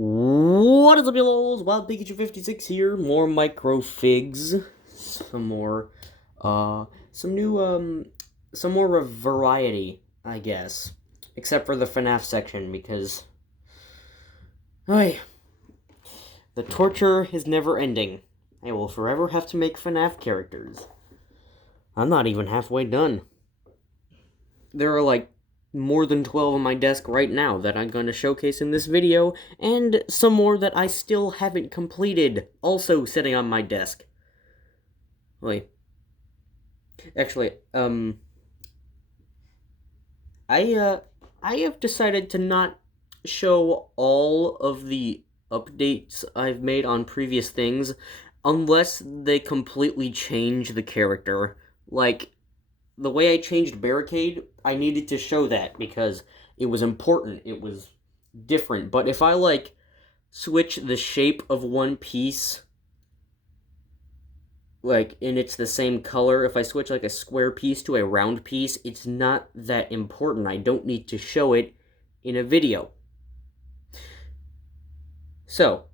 What is up, y'all? Wild Pikachu 56 here. More microfigs. Some more, some new, some more variety, I guess. Except for the FNAF section, because, the torture is never ending. I will forever have to make FNAF characters. I'm not even halfway done. There are, more than 12 on my desk right now that I'm going to showcase in this video, and some more that I still haven't completed, also sitting on my desk. Wait. Actually, I have decided to not show all of the updates I've made on previous things, unless they completely change the character. Like, the way I changed Barricade, I needed to show that because it was important. It was different. But if I, switch the shape of one piece, and it's the same color, if I switch, a square piece to a round piece, it's not that important. I don't need to show it in a video. So,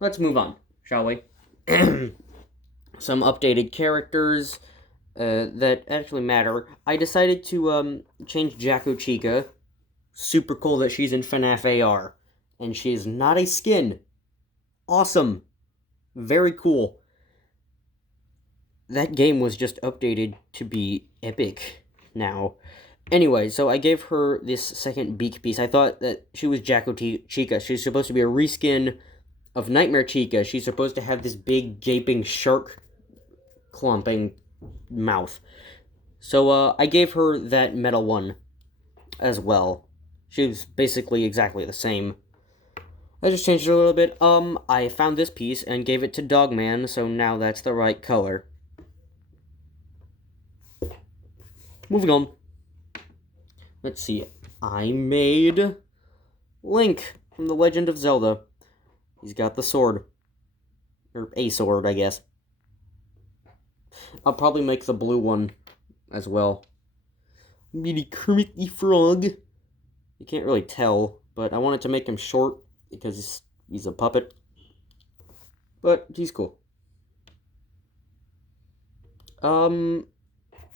let's move on, shall we? Some updated characters that actually matter. I decided to change Jacko Chica. Super cool that she's in FNAF AR. And she's not a skin. Awesome. Very cool. That game was just updated to be epic now. Anyway, so I gave her this second beak piece. I thought that she was Jacko Chica. She's supposed to be a reskin of Nightmare Chica. She's supposed to have this big, gaping shark clumping mouth. So, I gave her that metal one as well. She was basically exactly the same. I just changed it a little bit. I found this piece and gave it to Dogman, so now that's the right color. Moving on. Let's see. I made Link from The Legend of Zelda. He's got the sword. Or a sword, I guess. I'll probably make the blue one as well. Maybe Kermit the Frog. You can't really tell, but I wanted to make him short because he's a puppet. But he's cool.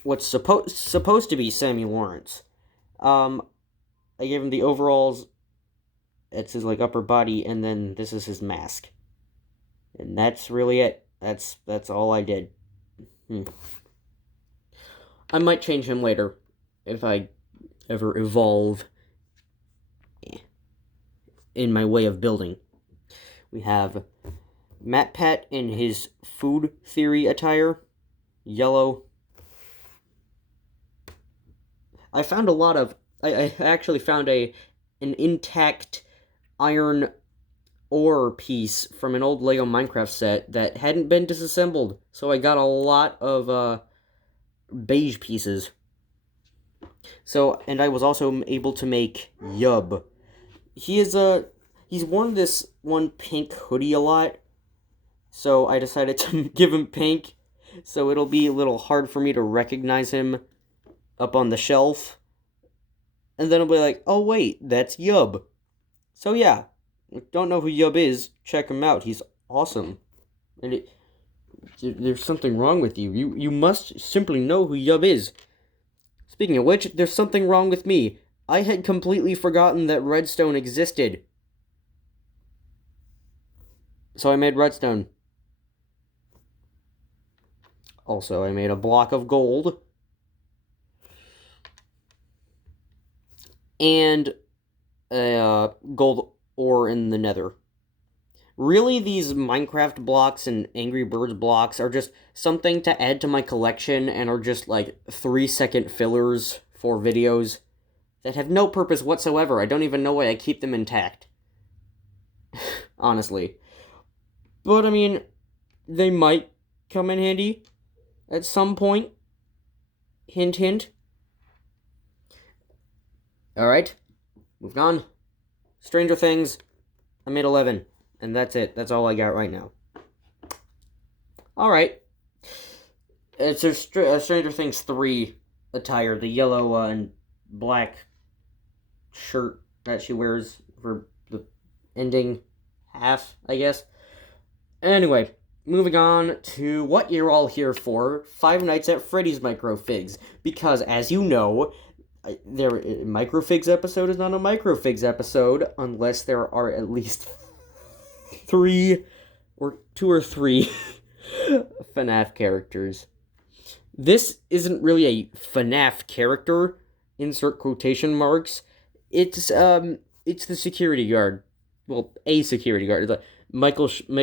What's supposed to be Sammy Lawrence. I gave him the overalls. It's his upper body, and then this is his mask. And that's really it. That's all I did. I might change him later if I ever evolve in my way of building. We have MatPat in his food theory attire, yellow. I found a lot of. I actually found an intact iron ore piece from an old Lego Minecraft set that hadn't been disassembled, so I got a lot of beige pieces. So, and I was also able to make Yub. He's worn this one pink hoodie a lot, so I decided to give him pink, so it'll be a little hard for me to recognize him up on the shelf. And then I'll be like, oh wait, that's Yub. So yeah, if you don't know who Yub is, check him out. He's awesome. And there's something wrong with you. You must simply know who Yub is. Speaking of which, there's something wrong with me. I had completely forgotten that redstone existed. So I made redstone. Also, I made a block of gold. And gold ore in the nether. Really, these Minecraft blocks and Angry Birds blocks are just something to add to my collection and are just 3-second fillers for videos that have no purpose whatsoever. I don't even know why I keep them intact. Honestly. But, I mean, they might come in handy at some point. Hint, hint. Alright, moving on. Stranger Things, I made 11, and that's it. That's all I got right now. Alright. It's a Stranger Things 3 attire, the yellow and black shirt that she wears for the ending half, I guess. Anyway, moving on to what you're all here for, Five Nights at Freddy's microfigs. Because, as you know, microfigs episode is not a microfigs episode unless there are at least two or three FNAF characters. This isn't really a FNAF character, insert quotation marks. It's the security guard. Well, a security guard. Mike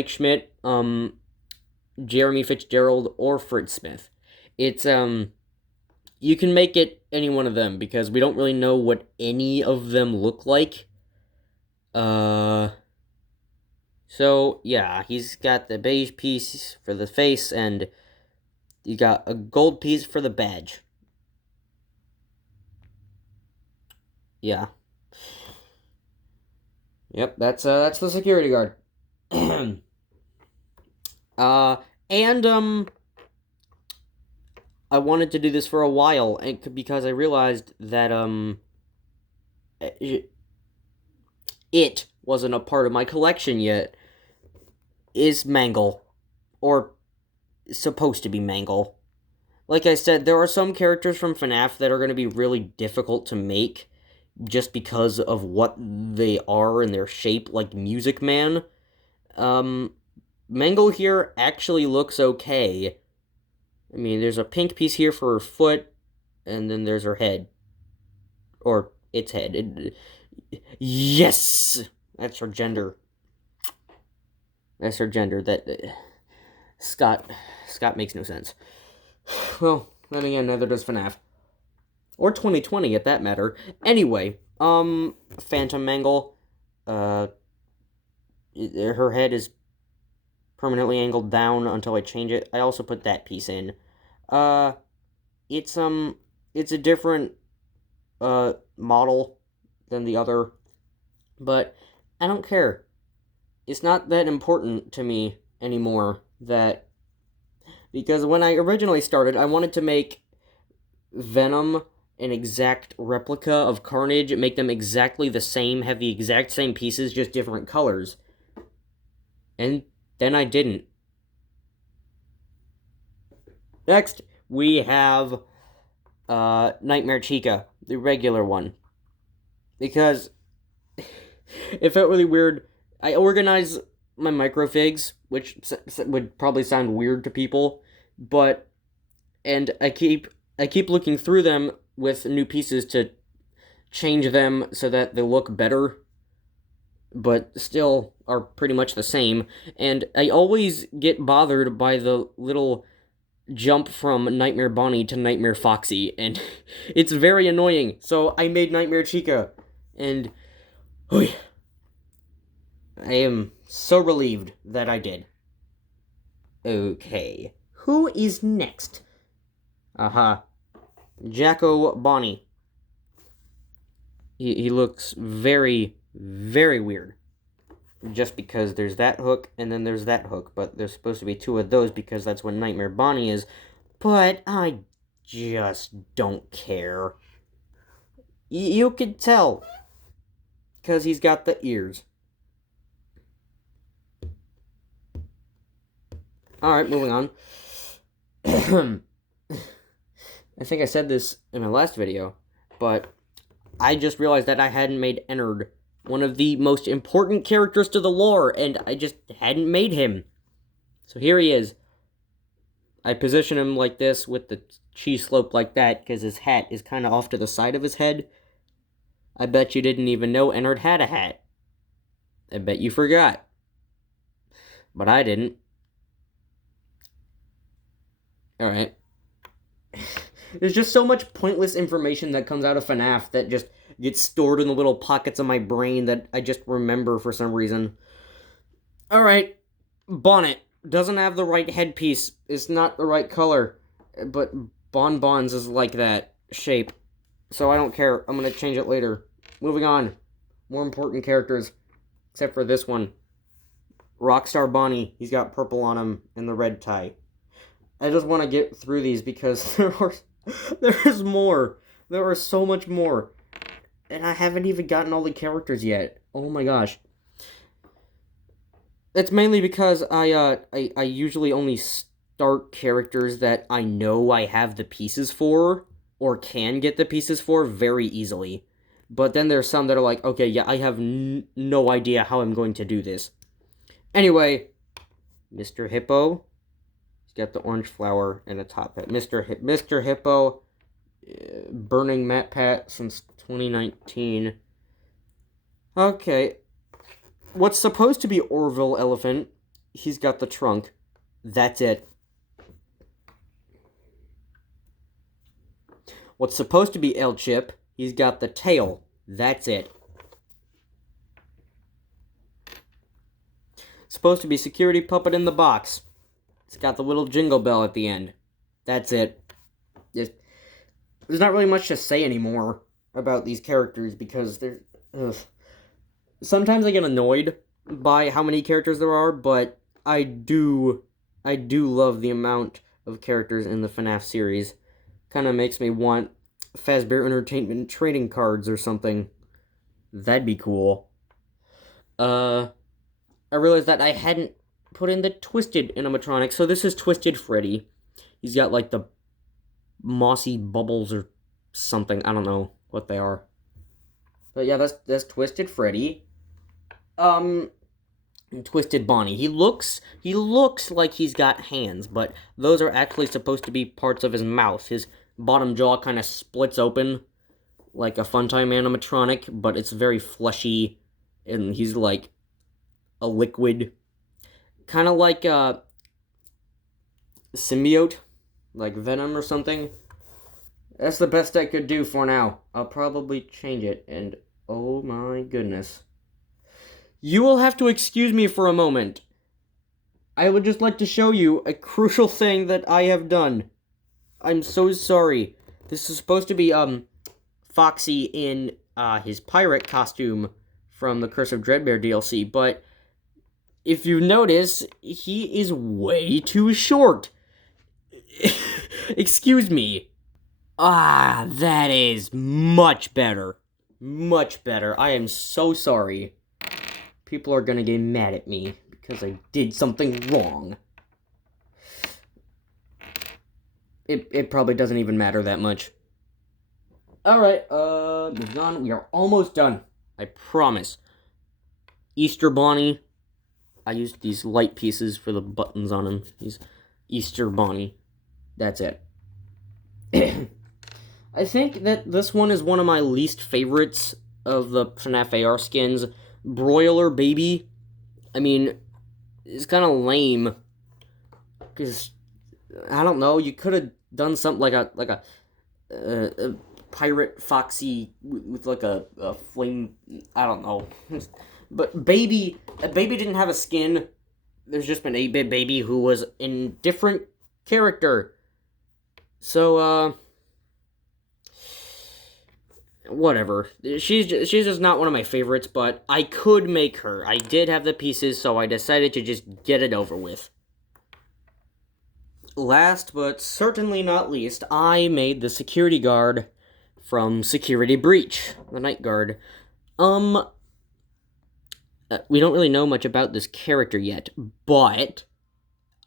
Schmidt, Jeremy Fitzgerald, or Fritz Smith. It's, you can make it any one of them, because we don't really know what any of them look like. So, yeah, he's got the beige piece for the face, and you got a gold piece for the badge. Yeah. Yep, that's the security guard. I wanted to do this for a while, because I realized that, it wasn't a part of my collection yet, is Mangle. Or supposed to be Mangle. Like I said, there are some characters from FNAF that are going to be really difficult to make, just because of what they are and their shape, like Music Man. Mangle here actually looks okay. I mean, there's a pink piece here for her foot, and then there's her head. Or its head. Yes! That's her gender. Scott makes no sense. Well, then again, neither does FNAF. Or 2020, at that matter. Anyway, Phantom Mangle. Her head is permanently angled down until I change it. I also put that piece in. It's a different, model than the other. But I don't care. It's not that important to me anymore, because when I originally started, I wanted to make Venom an exact replica of Carnage, make them exactly the same, have the exact same pieces, just different colors. And then I didn't. Next, we have Nightmare Chica, the regular one. Because it felt really weird. I organize my microfigs, which would probably sound weird to people, and I keep looking through them with new pieces to change them so that they look better, but still are pretty much the same, and I always get bothered by the little jump from Nightmare Bonnie to Nightmare Foxy, and it's very annoying, so I made Nightmare Chica, and I am so relieved that I did. Okay, who is next? Jacko Bonnie. He looks very, very weird. Just because there's that hook, and then there's that hook, but there's supposed to be two of those because that's what Nightmare Bonnie is, but I just don't care. You could tell, because he's got the ears. Alright, moving on. I think I said this in my last video, but I just realized that I hadn't made Ennard, one of the most important characters to the lore, and I just hadn't made him. So here he is. I position him like this with the cheese slope like that because his hat is kind of off to the side of his head. I bet you didn't even know Ennard had a hat. I bet you forgot. But I didn't. Alright. There's just so much pointless information that comes out of FNAF that just gets stored in the little pockets of my brain that I just remember for some reason. Alright. Bonnet. Doesn't have the right headpiece. It's not the right color. But Bonbons is like that shape. So I don't care. I'm gonna change it later. Moving on. More important characters. Except for this one. Rockstar Bonnie. He's got purple on him and the red tie. I just want to get through these because there's more. There are so much more. And I haven't even gotten all the characters yet. Oh my gosh. It's mainly because I usually only start characters that I know I have the pieces for or can get the pieces for very easily. But then there's some that are like, okay, yeah, I have no idea how I'm going to do this. Anyway, Mr. Hippo, he's got the orange flower and a top hat. Mr. Hippo, burning Matt Pat since 2019. Okay, what's supposed to be Orville Elephant, he's got the trunk. That's it. What's supposed to be El Chip, he's got the tail. That's it. Supposed to be security puppet in the box. It's got the little jingle bell at the end. That's it. There's not really much to say anymore about these characters because they're... Ugh. Sometimes I get annoyed by how many characters there are, but I do love the amount of characters in the FNAF series. Kind of makes me want Fazbear Entertainment trading cards or something. That'd be cool. I realized that I hadn't put in the Twisted animatronic, so this is Twisted Freddy. He's got like the mossy bubbles or something. I don't know what they are. But yeah, that's Twisted Freddy. Twisted Bonnie. He looks like he's got hands, but those are actually supposed to be parts of his mouth. His bottom jaw kind of splits open like a Funtime animatronic, but it's very fleshy, and he's like a liquid, kind of like a symbiote, like Venom or something. That's the best I could do for now. I'll probably change it, and oh my goodness. You will have to excuse me for a moment. I would just like to show you a crucial thing that I have done. I'm so sorry. This is supposed to be, Foxy in, his pirate costume from the Curse of Dreadbear DLC, but if you notice, he is way too short. Excuse me. Ah, that is much better. Much better. I am so sorry. People are gonna get mad at me because I did something wrong. It probably doesn't even matter that much. Alright, moving on. We are almost done. I promise. Easter Bonnie. I used these light pieces for the buttons on him. He's Easter Bonnie. That's it. I think that this one is one of my least favorites of the FNAF AR skins. Broiler Baby. I mean, it's kind of lame. Because, I don't know, you could have done something like a pirate Foxy with like a flame, I don't know. But Baby didn't have a skin. There's just been 8-Bit Baby who was in different character. So, whatever. She's just not one of my favorites, but I could make her. I did have the pieces, so I decided to just get it over with. Last but certainly not least, I made the security guard from Security Breach, the night guard. We don't really know much about this character yet, but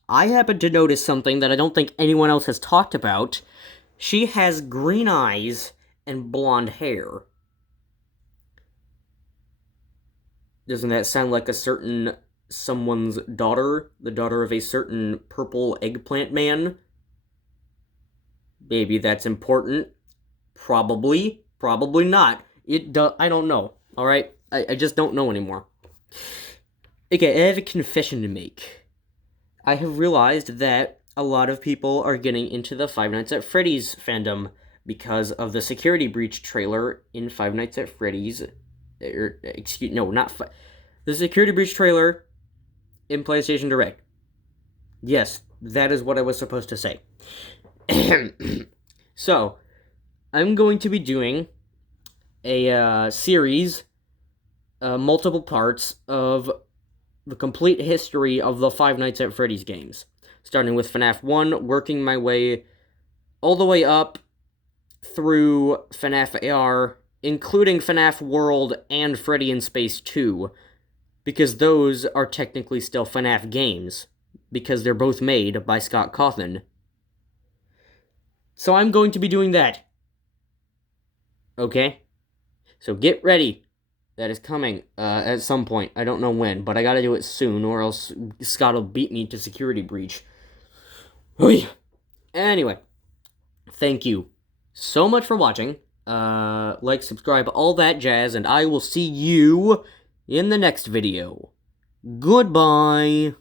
I happen to notice something that I don't think anyone else has talked about. She has green eyes and blonde hair. Doesn't that sound like a certain someone's daughter? The daughter of a certain purple eggplant man? Maybe that's important. Probably. Probably not. I don't know. Alright? I just don't know anymore. Okay, I have a confession to make. I have realized that a lot of people are getting into the Five Nights at Freddy's fandom because of the Security Breach trailer in Five Nights at Freddy's. The Security Breach trailer in PlayStation Direct. Yes, that is what I was supposed to say. So, I'm going to be doing a series, multiple parts of the complete history of the Five Nights at Freddy's games. Starting with FNAF 1, working my way all the way up through FNAF AR, including FNAF World and Freddy in Space 2. because those are technically still FNAF games, because they're both made by Scott Cawthon. So I'm going to be doing that. Okay? So get ready. That is coming at some point. I don't know when, but I gotta do it soon, or else Scott will beat me to security breach. Anyway, thank you so much for watching. Like, subscribe, all that jazz, and I will see you in the next video. Goodbye.